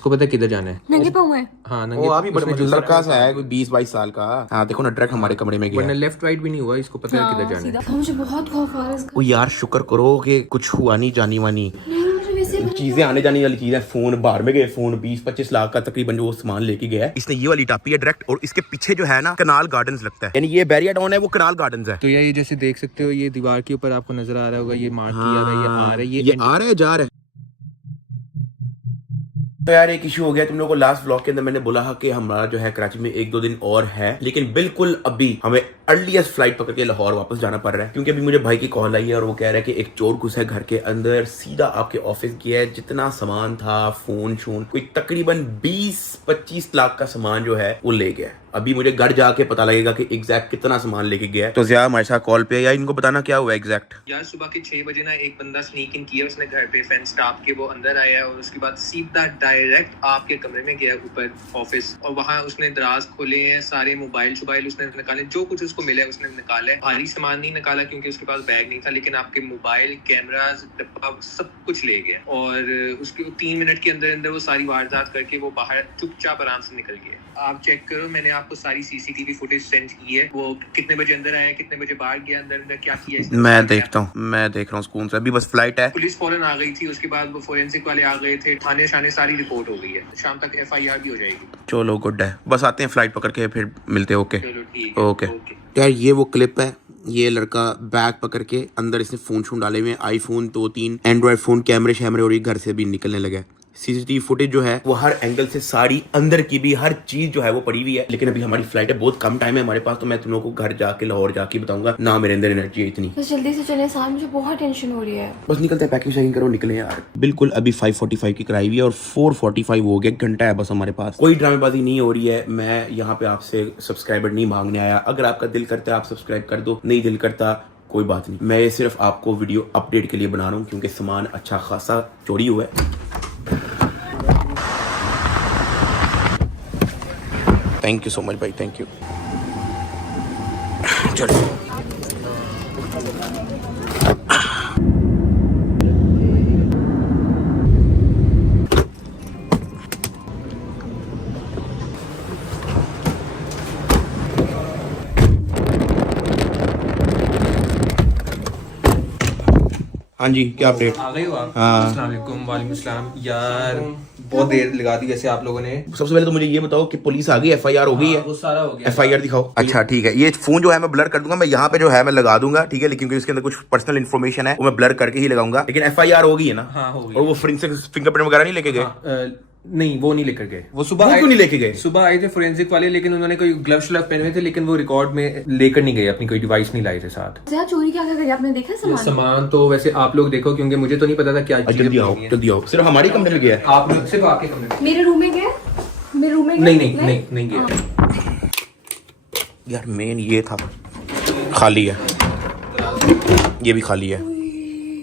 इसको पता है किधर जाना है? नंगे पाँव है। हाँ वो अभी बड़े लड़का सा है, कोई 20-22 साल का। हाँ देखो ना, डायरेक्ट हमारे कमरे में गया। वरना लेफ्ट राइट भी नहीं हुआ, इसको पता है किधर जाना है। मुझे बहुत खौफ आ रहा है इसका। ओ यार शुक्र करो कि कुछ हुआ नहीं, जानी वानी चीजें आने जाने वाली चीजें। फोन बाहर में गए, फोन 20-25 लाख का तकरीबन जो सामान लेके गया है। इसने ये वाली टापी है डायरेक्ट, और इसके पीछे जो है ना कनाल गार्डन्स लगता है, यानी ये बैरियर डाउन है, वो कनाल गार्डन्स है। तो ये जैसे देख सकते हो, ये दीवार के ऊपर आपको नजर आ रहा होगा, ये मार्क किया हुआ है, ये आ रहा है, ये आ रहा है, जा रहा है। तो यार एक इशू हो गया। तुम लोगों को लास्ट व्लॉग के अंदर मैंने बोला कि हमारा जो है कराची में 1-2 दिन और है, लेकिन बिल्कुल अभी हमें अर्लीस्ट फ्लाइट पकड़ के लाहौर वापस जाना पड़ रहा है, क्योंकि अभी मुझे भाई की कॉल आई है और वो कह रहा है कि एक चोर घुसा है घर के अंदर, सीधा आपके ऑफिस गया है, जितना सामान था, फोन शोन, कोई तकरीबन 20-25 लाख का सामान जो है वो ले गया। अभी मुझे घर जाके पता लगेगा कि एग्जैक्ट कितना सामान लेके गया है। तो ज़िया हमारे साथ कॉल पे है, या इनको बताना क्या हुआ एग्जैक्ट। यार सुबह के 6 बजे ना एक बंदा स्नीक इन किया उसने घर पे, फेंस टाप के वो अंदर आया है, और उसके बाद सीधा डायरेक्ट आपके कमरे में गया ऊपर ऑफिस, और वहाँ उसने दराज खोले हैं, सारे मोबाइल उसने निकाले, जो कुछ उसको मिला है उसने निकाला है। भारी सामान नहीं निकाला क्योंकि उसके पास बैग नहीं था, लेकिन आपके मोबाइल, कैमरास, डब्बा, सब कुछ ले गया। और उसके 3 मिनट के अंदर अंदर वो सारी वारदात करके वो बाहर चुपचाप आराम से निकल गया। आप चेक करो, मैंने आपको सारी सीसीटीवी फुटेज सेंड की है, वो कितने बजे अंदर आया, कितने बजे बाहर गया, अंदर क्या किया। मैं देखता हूँ, मैं देख रहा हूँ सुकून से। अभी बस फ्लाइट है, पुलिस फौरन आ गई थी, उसके बाद वो फोरेंसिक वाले आ गए थे, थाने शाने सारी रिपोर्ट हो गई है, शाम तक FIR भी हो जाएगी। चलो गुड है, बस आते हैं फ्लाइट पकड़ के फिर मिलते हैं। ओके चलो ठीक है, ओके। यार ये वो क्लिप है, ये लड़का बैग पकड़ के अंदर इसने फोन शोन डाले हुए, आईफोन 2-3 एंड्रॉइड फोन, कैमरे शैमरे, और ये घर से भी निकलने लगा है। सीसीटीवी फुटेज जो है वो हर एंगल से, सारी अंदर की भी हर चीज जो है वो पड़ी हुई है। लेकिन अभी हमारी फ्लाइट है, बहुत कम टाइम है हमारे पास, तो मैं तुम लोगों को घर जाके लाहौर जाके बताऊंगा ना, मेरे अंदर एनर्जी है इतनी। बस जल्दी से चले साहब, मुझे बहुत टेंशन हो रही है। बस निकलते हैं, पैकिंग शैकिंग करो, निकले यार। बिल्कुल अभी 5:45 की कराई हुई है और 4:45 हो गया, घंटा है बस हमारे पास। कोई ड्रामेबाजी नहीं हो रही है। मैं यहाँ पे आपसे सब्सक्राइबर नहीं मांगने आया। अगर आपका दिल करता है आप सब्सक्राइब कर दो, नहीं दिल करता कोई बात नहीं। मैं ये सिर्फ आपको वीडियो अपडेट के लिए बना रहा हूँ, क्योंकि सामान अच्छा खासा चोरी हुआ है। थैंक यू सो मच भाई, थैंक यू। चलो हाँ जी, क्या अपडेट? आ गए हो आप? हाँ। अस्सलाम वालेकुम। वालेकुम अस्सलाम। यार बहुत देर लगा दी वैसे आप लोगों ने। सबसे पहले तो मुझे ये बताओ कि पुलिस आ गई, FIR हो गई है? वो सारा हो गया। FIR दिखाओ। अच्छा ठीक है, ये फोन जो है मैं ब्लर कर दूंगा, मैं यहाँ पे जो है मैं लगा दूंगा, ठीक है, लेकिन क्योंकि इसके अंदर कुछ पर्सनल इन्फॉर्मेशन है वो मैं ब्लर करके ही लगाऊंगा। लेकिन FIR हो गई है ना? हाँ हो गई। और वो फोरेंसिक फिंगरप्रिंट वगैरह नहीं लेके गए? नहीं वो नहीं लेकर गए। वो सुबह क्यों नहीं लेके गए? सुबह आए थे फोरेंसिक वाले, लेकिन उन्होंने कोई ग्लव श्लव पहने हुए थे, लेकिन वो रिकॉर्ड में लेकर नहीं गए, अपनी कोई डिवाइस नहीं लाए थे साथ। ज़रा चोरी क्या करी आपने देखा सामान? सामान तो वैसे आप लोग देखो, क्योंकि मुझे तो नहीं पता था क्या चीजें जल्दी आओ, जल्दी आओ। सिर्फ हमारी कमरे में गया है? आप लोग सिर्फ आपके कमरे में? मेरे रूम में गया, मेरे रूम में गया? नहीं गया। यार मेन ये था, खाली है, ये भी खाली है।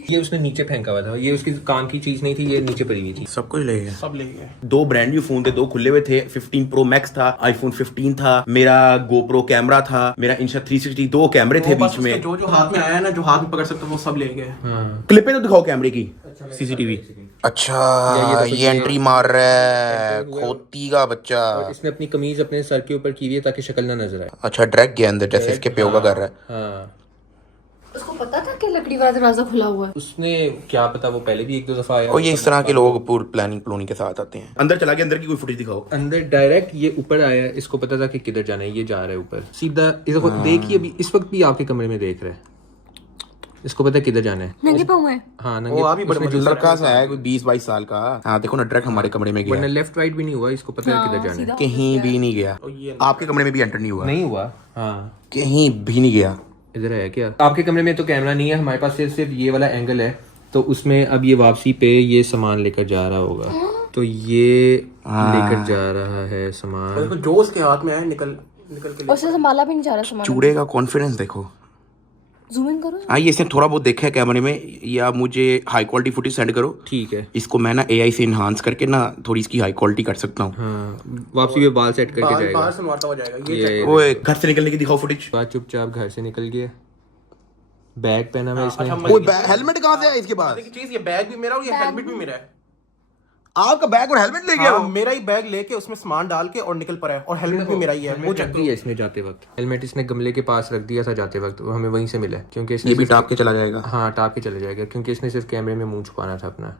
ये उसने नीचे फेंका हुआ था, ये उसकी काम की चीज नहीं थी, ये नीचे पड़ी हुई थी। सब कुछ ले गया, सब ले गया। 2 ब्रांड न्यू फोन थे, 2 खुले हुए थे। 15 Pro Max था, iPhone 15 था, मेरा GoPro कैमरा था, मेरा Insta360, 2 कैमरे थे बीच में। जो जो हाथ में आया ना, जो हाथ में पकड़ सकते वो सब ले गए। क्लिपें तो दिखाओ कैमरे की, CCTV। अच्छा ये एंट्री मार रहा है, खोती का बच्चा। इसने अपनी कमीज अपने सर के ऊपर की हुई है ताकि शक्ल ना नजर आए। अच्छा ड्रैग गया अंदर, जैसे इसके प्यो का कर रहा है। हाँ उसको पता था कि लकड़ी वाला दरवाजा खुला हुआ है? उसने क्या पता, वो पहले भी 1-2 दफा आया। और ये इस तरह के लोग पूरी प्लानिंग के साथ आते हैं। अंदर चला गया, अंदर की कोई फुटेज दिखाओ। अंदर डायरेक्ट ये ऊपर आया, इसको पता था कि किधर जाना है, ये जा रहा है ऊपर सीधा। इसको देखिए, अभी इस वक्त भी आपके कमरे में देख रहा है, इसको पता है किधर जाना है। नंगे पाँव है। हाँ वो अभी बड़े लड़का सा है, कोई 20-22 साल का। हाँ देखो ना, डायरेक्ट हमारे कमरे में गया। वरना लेफ्ट राइट भी नहीं हुआ, इसको पता है किधर जाना है। कहीं भी नहीं गया। आपके कमरे में भी एंटर नहीं हुआ? नहीं हुआ। हाँ कहीं भी नहीं गया। इधर है क्या? आपके कमरे में तो कैमरा नहीं है, हमारे पास सिर्फ ये वाला एंगल है, तो उसमें अब ये वापसी पे ये सामान लेकर जा रहा होगा, तो ये लेकर जा रहा है सामान। जो उसके हाथ में है निकल के उससे संभाला भी नहीं जा रहा सामान। चूड़े का कॉन्फिडेंस देखो। जूम इन करो। हाँ ये इसने थोड़ा बहुत देखा है कैमरे में, या मुझे हाई क्वालिटी फुटेज सेंड करो। ठीक है, इसको मैं ना AI से इनहांस करके ना थोड़ी इसकी हाई क्वालिटी कर सकता हूँ। हाँ वापसी पे बाल सेट करके जाएगा। बाहर से मारता हुआ जाएगा ये ओए घर से निकलने की दिखाओ फुटेज। बात चुपचाप घर से निकल गया, बैग पहना हुआ इसने। ओए हेलमेट कहाँ से आया इसके पास? चीज, ये बैग भी मेरा और ये हेलमेट भी मेरा है। आपका बैग और हेलमेट ले गया हाँ, वो? मेरा ही बैग लेके उसमें सामान डाल के और निकल पड़ा है, और हेलमेट भी मेरा ही है। वो हेलमेट चेक रख करो। दिया इसने जाते वक्त, हेलमेट इसने गमले के पास रख दिया था जाते वक्त, वो हमें वहीं से मिला क्योंकि इसने ये भी सिर्फ- टाप के चला जाएगा। हाँ टाप के चले जाएगा क्योंकि इसने सिर्फ कैमरे में मुंह छुपाना था अपना।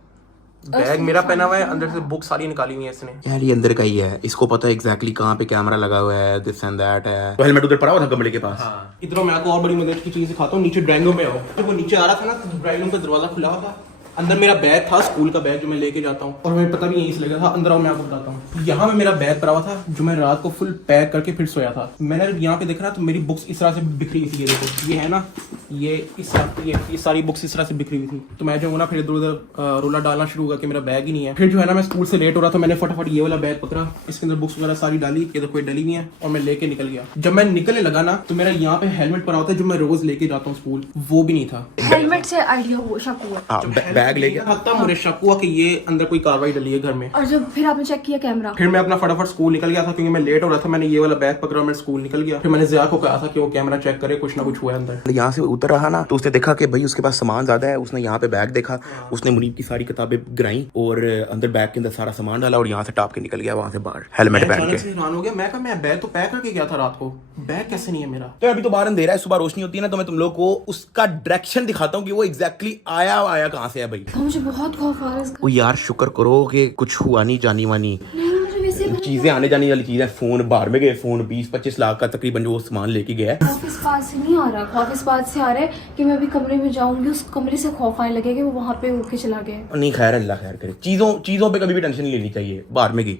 बैग मेरा पहना हुआ है, अंदर से बुक सारी निकाली हुई है इसने। यार ये अंदर का ही है, इसको पता है एग्जैक्टली कहाँ पे कैमरा लगा हुआ है, दिस एंड दैट है। तो हेलमेट उधर पड़ा हुआ था गमले के पास। इधर मैं आपको और बड़ी मदद की चीज दिखाता हूँ। नीचे ड्राइंग रूम में आओ। जब वो नीचे आ रहा था ना, तो ड्राइंग रूम का दरवाजा खुला हुआ था, अंदर मेरा बैग था, स्कूल का बैग जो मैं लेके जाता हूँ, और हमें पता भी यहीं से लगा था। अंदर आओ मैं आपको बताता हूँ। यहाँ में मेरा बैग पड़ा हुआ था जो मैं रात को फुल पैक करके फिर सोया था। मैंने जब यहाँ पे देखा ना तो मेरी बुक्स इस तरह से बिखरी हुई थी। ये देखो, ये है ना, ये ये सारी बुक्स इस तरह से बिखरी हुई थी। तो मैं जो ना फिर इधर उधर रोला डालना शुरू हुआ कि मेरा बैग ही नहीं है। फिर जो है ना मैं स्कूल से लेट हो रहा था, मैंने फटाफट ये वाला बैग पकड़ा, इसके अंदर बुक्स वगैरह सारी डाली, ये तो कोई डली नहीं है, और मैं लेके निकल गया। जब मैं निकलने लगा ना तो मेरा यहाँ पे हेलमेट पड़ा होता है जो मैं रोज लेके जाता हूँ स्कूल, वो भी नहीं था। हेलमेट से आइडिया हुआ, शक हुआ। हाँ, बैग ले गया। तब मुझे शक हुआ कि ये अंदर कोई कार्रवाई डली है घर में। और जब फिर आपने चेक किया कैमरा? फिर मैं अपना फटाफट स्कूल निकल गया था क्योंकि मैं लेट हो रहा था। मैंने ये वाला बैग पकड़ा, मैं स्कूल निकल गया। फिर मैंने जिया को कहा था कि वो कैमरा चेक करे, कुछ ना कुछ हुआ है अंदर। यहाँ से उतर रहा ना तो उसने देखा कि भाई उसके पास सामान ज्यादा है। उसने यहाँ पे बैग देखा, उसने मुनीब की सारी किताबें गिराई और अंदर बैग के अंदर सारा सामान डाला और यहाँ से टाप के निकल गया वहां से बाहर हेलमेट मैं पहन अचानक के। से हैरान हो गया। मैं कहा मैं बैग तो पैक करके गया था रात को, बैग कैसे नहीं है मेरा? तो अभी तो बाहर अंधेरा है, सुबह रोशनी होती है ना तो मैं तुम लोग को उसका डायरेक्शन दिखाता हूँ कि वो एग्जैक्टली आया कहाँ से है भाई। मुझे बहुत खौफ आ रहा है इसका। वो यार शुक्र करो कि कुछ हुआ नहीं जानी वानी। नहीं, मुझे वैसे ही चीजें आने जाने वाली चीजें, फोन बाहर में गए, फोन 20-25 लाख का तकरीबन जो वो सामान लेके गया है। खौफ इस बात से नहीं आ रहा, खौफ इस बात से आ रहा है कि मैं अभी कमरे में जाऊंगी, उस कमरे से खौफ आने लगेगा कि वो वहां पे उठ के चला गया। नहीं खैर, अल्लाह खैर करे। चीजों पे कभी भी टेंशन नहीं लेनी चाहिए, बाहर में गई।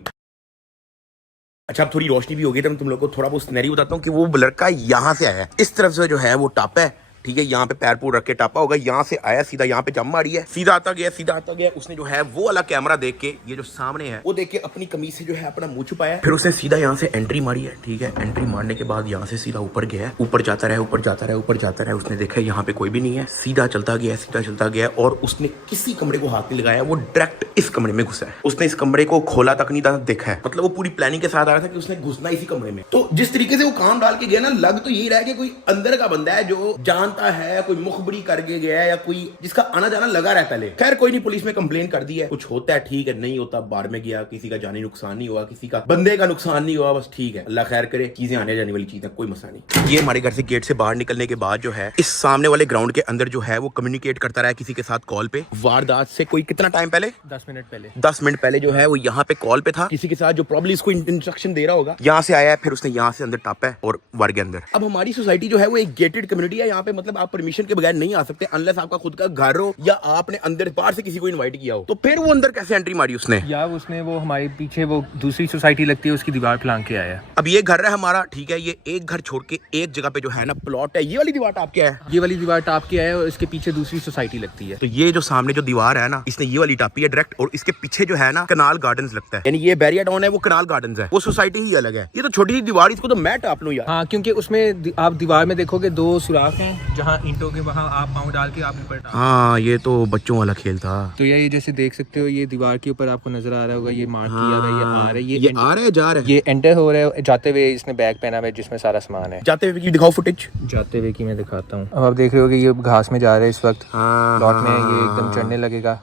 अच्छा अब थोड़ी रोशनी भी होगी तो मैं तुम लोग को थोड़ा बहुत सिनेरियो बताता हूँ कि वो लड़का यहाँ से आया है। इस तरफ से जो है वो टापा है, ठीक है, यहाँ पे पैर पूर रख के टापा होगा, यहाँ से आया सीधा यहाँ पे जम मारी है, सीधा आता गया। उसने जो है वो वाला कैमरा देख के, ये जो सामने है वो देख के अपनी कमीज से जो है अपना मुंह छुपाया। फिर उसने सीधा यहाँ से एंट्री मारी है, ठीक है। एंट्री मारने के बाद यहाँ से सीधा ऊपर गया, ऊपर जाता रहा। उसने देखा यहाँ पे कोई भी नहीं है, सीधा चलता गया और उसने किसी कमरे को हाथ नहीं लगाया, वो डायरेक्ट इस कमरे में घुसा है। उसने इस कमरे को खोला तक नहीं था, देखा है, मतलब वो पूरी प्लानिंग के साथ आया था कि उसने घुसना इसी कमरे में। तो जिस तरीके से वो काम डाल के गया ना, लग तो यही रहा है कि कोई अंदर का बंदा है जो जानता है, कोई मुखबरी करके गया है या कोई जिसका आना जाना लगा रहता है। खैर कोई नहीं, पुलिस में कंप्लेन कर दी है, कुछ होता है ठीक है, नहीं होता बाहर में गया, किसी का जानी नुकसान नहीं हुआ, किसी का बंदे का नुकसान नहीं हुआ, बस ठीक है, अल्लाह खैर करे। चीजें आने जाने वाली चीजें, कोई मसला नहीं। ये हमारे घर से गेट से बाहर निकलने के बाद जो है इस सामने वाले ग्राउंड के अंदर जो है वो कम्युनिकेट करता रहा किसी के साथ कॉल पे। वारदात से कोई कितना टाइम पहले, 10 मिनट पहले 10 मिनट पहले जो है वो यहाँ पे कॉल पे था किसी के साथ जो प्रॉब्लम इसको इंस्ट्रक्शन दे रहा होगा। यहाँ से आया है, फिर उसने यहाँ से अंदर टापा है और वर्ग के अंदर। अब हमारी सोसाइटी जो है वो एक गेटेड कम्युनिटी है, यहाँ पे मतलब आप परमिशन के बगैर नहीं आ सकते अनलेस आपका खुद का घर हो या आपने अंदर बाहर से किसी को इनवाइट किया हो। तो फिर वो अंदर कैसे एंट्री मारी उसने? यार उसने वो हमारे पीछे वो दूसरी सोसाइटी लगती है उसकी दीवार फलांग के आया। अब ये घर है हमारा, ठीक है, ये एक घर छोड़ के एक जगह पे जो है ना प्लॉट है, ये वाली दीवार टाप के है, ये वाली दीवार टाप के आया और इसके पीछे दूसरी सोसाइटी लगती है। तो ये जो सामने जो दीवार है ना, इसने ये वाली टापी है डायरेक्ट, और इसके पीछे जो है ना कनाल गार्डन्स लगता है, यानी ये बैरिया टाउन है, वो कनाल गार्डन्स है, वो सोसाइटी ही अलग है। ये तो छोटी सी दीवार, इसको तो मैं टाप लूं यार। हाँ, क्योंकि उसमें आप दीवार में देखोगे 2 सुराख हैं, जहाँ ईंटों के वहाँ आप पाँव डाल के आप ऊपर टाप। हाँ ये तो बच्चों वाला खेल था। तो ये जैसे देख सकते हो, ये दीवार के ऊपर आपको नजर आ रहा होगा, ये मार्क किया हुआ है, ये आ रहा है, ये आ रहा है, जा रहा है, ये एंटर हो रहा है। जाते हुए इसने बैग पहना हुआ है जिसमें सारा सामान है। जाते हुए की दिखाओ फुटेज। जाते हुए की मैं दिखाता हूँ। अब आप देख रहे हो कि ये घास में जा रहा है इस वक्त, प्लॉट में ये एकदम चढ़ने लगेगा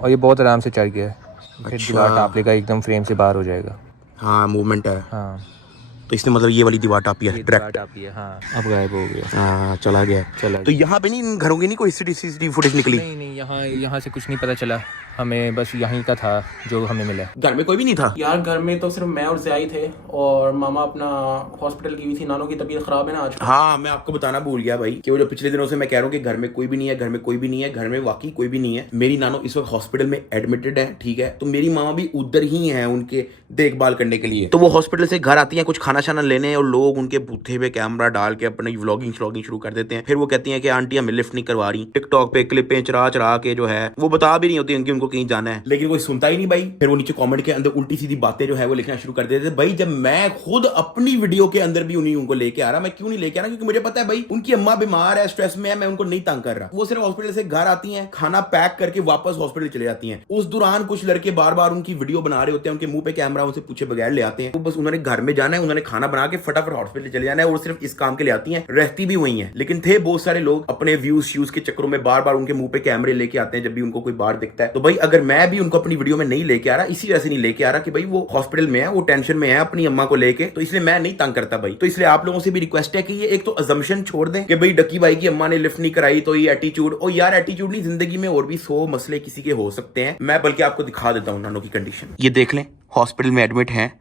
और ये बहुत आराम से चढ़ गया है। फिर दीवार टाप लेगा, एकदम फ्रेम से बाहर हो जाएगा। हाँ मूवमेंट है। हाँ तो इसने मतलब ये वाली दीवार टापी है डायरेक्ट। हाँ, अब गायब हो गया। हाँ चला गया। तो यहाँ पे नहीं, इन घरों की नहीं कोई सीसीटीवी फुटेज निकली? नहीं, यहाँ से कुछ नहीं पता चला हमें, बस यहीं का था जो हमें मिला। घर में कोई भी नहीं था यार? घर में तो सिर्फ मैं और ज़ियाई थे और मामा अपना हॉस्पिटल की हुई थी, नानों की तबीयत खराब है ना आज। हाँ मैं आपको बताना भूल गया भाई कि वो जो पिछले दिनों से मैं कह रहा हूँ कि घर में कोई भी नहीं है, घर में कोई भी नहीं है, घर में वाकई कोई भी नहीं है। मेरी नानो इस वक्त हॉस्पिटल में एडमिटेड है, ठीक है, तो मेरी मामा भी उधर ही है उनके देखभाल करने के लिए। तो वो हॉस्पिटल से घर आती है कुछ खाना शाना लेने और लोग उनके बूथे पे कैमरा डाल के अपनी व्लॉगिंग शुरू कर देते हैं। फिर वो कहती हैं कि आंटी हमें लिफ्ट नहीं करवा रही, टिकटॉक पे क्लिपें चरा के जो है वो बता भी नहीं होती उनकी उनको कहीं जाना है, लेकिन कोई सुनता ही नहीं भाई। फिर वो नीचे कमेंट के अंदर उल्टी सीधी बातें जो है वो लिखना शुरू कर देते थे। भाई जब मैं खुद अपनी वीडियो के अंदर भी उन्हीं उनको लेके आ रहा, मैं क्यों नहीं लेके आ रहा? क्योंकि मुझे पता है भाई उनकी अम्मा बीमार है, स्ट्रेस में है, मैं उनको नहीं तंग कर रहा। वो सिर्फ हॉस्पिटल से घर आती हैं, खाना पैक करके वापस हॉस्पिटल चले जाती हैं। उस दौरान कुछ लड़के बार बार उनकी वीडियो बना रहे होते हैं, उनके मुंह पे कैमरा उनसे पूछे बगैर ले आते हैं। वो बस उन्होंने घर में जाना है, उन्होंने खाना बना के फटाफट हॉस्पिटल चले जाना है और सिर्फ इस काम के लिए आती हैं, रहती भी वही है। लेकिन थे बहुत सारे लोग अपने व्यूज के चक्करों में बार बार उनके मुंह पे कैमरे लेके आते हैं जब भी उनको कोई बाहर दिखता है। तो भाई भाई अगर मैं भी उनको अपनी वीडियो में नहीं लेके आ रहा, इसी वजह से नहीं लेके आ रहा कि भाई वो हॉस्पिटल में है, वो टेंशन में है अपनी अम्मा को लेके, तो इसलिए मैं नहीं तंग करता भाई। तो इसलिए आप लोगों से भी रिक्वेस्ट है कि ये एक तो अजम्पशन छोड़ दें कि भाई डक्की भाई की अम्मा ने लिफ्ट नहीं कराई तो ये एटीट्यूड। ओ यार एटीट्यूड नहीं, जिंदगी में और भी 100 मसले किसी के हो सकते हैं। मैं बल्कि आपको दिखा देता हूं नानो की कंडीशन। ये देख लें, हॉस्पिटल में एडमिट हैं,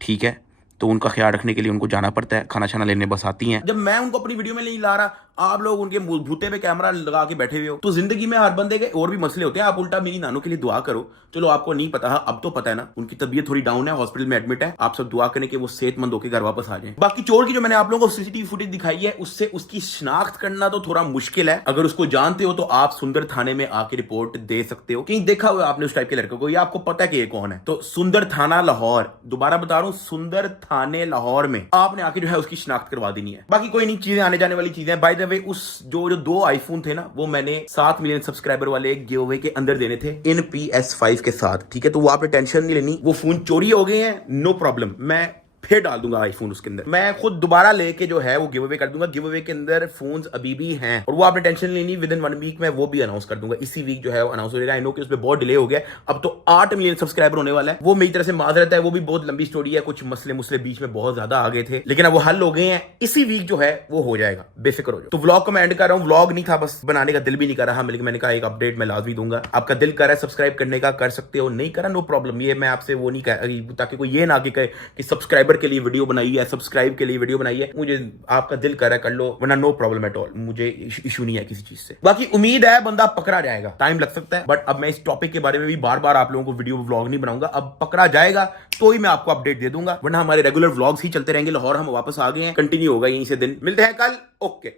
ठीक है, तो उनका ख्याल रखने के लिए उनको जाना पड़ता है, खाना छाना लेने बस आती हैं। जब मैं उनको अपनी वीडियो में नहीं ला रहा, आप लोग उनके भूते पे कैमरा लगा के बैठे हुए हो, तो जिंदगी में हर बंदे के और भी मसले होते हैं। आप उल्टा मेरी नानो के लिए दुआ करो। चलो आपको नहीं पता, अब तो पता है ना, उनकी तबीयत थोड़ी डाउन है, हॉस्पिटल में एडमिट है। आप सब दुआ करें कि वो सेहतमंद होकर घर वापस आ जाए। बाकी चोर की जो मैंने आप लोगों को सीसीटीवी फुटेज दिखाई है, उससे उसकी शिनाख्त करना तो थोड़ा मुश्किल है। अगर उसको जानते हो तो आप सुंदर थाने में आके रिपोर्ट दे सकते हो। कहीं देखा हुआ आपने उस टाइप के लड़के को, या आपको पता है कि ये कौन है। तो सुंदर थाना लाहौर, दोबारा बता रहा हूं, सुंदर थाने लाहौर में आपने आके जो है उसकी शिनाख्त करवा देनी है। बाकी कोई नहीं, चीजें आने जाने वाली चीजें। बाय द वे उस जो 2 आईफोन थे ना, वो मैंने 7 मिलियन सब्सक्राइबर वाले एक गिव अवे के अंदर देने थे इन PS5 के साथ, ठीक है। तो वो आपने टेंशन नहीं लेनी, वो फोन चोरी हो गए हैं, नो प्रॉब्लम, मैं फिर डाल दूंगा आईफोन उसके अंदर। मैं खुद दोबारा लेके जो है वो गिव अवे कर दूंगा। गिव अवे के अंदर फोन्स अभी भी हैं और वो आपने टेंशन लेनी, विद इन 1 वीक में वो भी अनाउंस कर दूंगा। इसी वीक जो है वो अनाउंस हो जाएगा। आई नो कि उसमें बहुत डिले हो गया, अब तो 8 मिलियन सब्सक्राइबर होने वाला है। वो मेरी तरफ से माजरत है, वो भी बहुत लंबी स्टोरी है, कुछ मसले बीच में बहुत ज्यादा आ गए थे, लेकिन अब वो हल हो गए हैं। इसी वीक जो है वो हो जाएगा, बेफिक्र हो जाओ। तो व्लॉग को मैं एंड कर रहा हूँ। व्लॉग नहीं था, बस बनाने का दिल भी नहीं कर रहा, लेकिन मैंने कहा एक अपडेट मैं लाजमी दूंगा। आपका दिल कर रहा है सब्सक्राइब करने का, कर सकते हो, नहीं करा नो प्रॉब्लम। ये मैं आपसे वो नहीं कह, ताकि कोई ये ना कहे कि सब्सक्राइबर के लिए वीडियो बनाई है, सब्सक्राइब के लिए वीडियो बनाई है। मुझे आपका दिल कर रहा है कर लो, वरना नो प्रॉब्लम एट ऑल, मुझे इशू नहीं है किसी चीज से। बाकी उम्मीद है बंदा पकड़ा जाएगा, टाइम लग सकता है, बट अब मैं इस टॉपिक के बारे में भी बार बार आप लोगों को वीडियो व्लॉग नहीं बनाऊंगा। अब पकड़ा जाएगा तो ही मैं आपको अपडेट दे दूंगा, वरना हमारे रेगुलर व्लॉग्स ही चलते रहेंगे। लाहौर हम वापस आ गए हैं, कंटिन्यू होगा यहीं से दिन। मिलते हैं कल, ओके।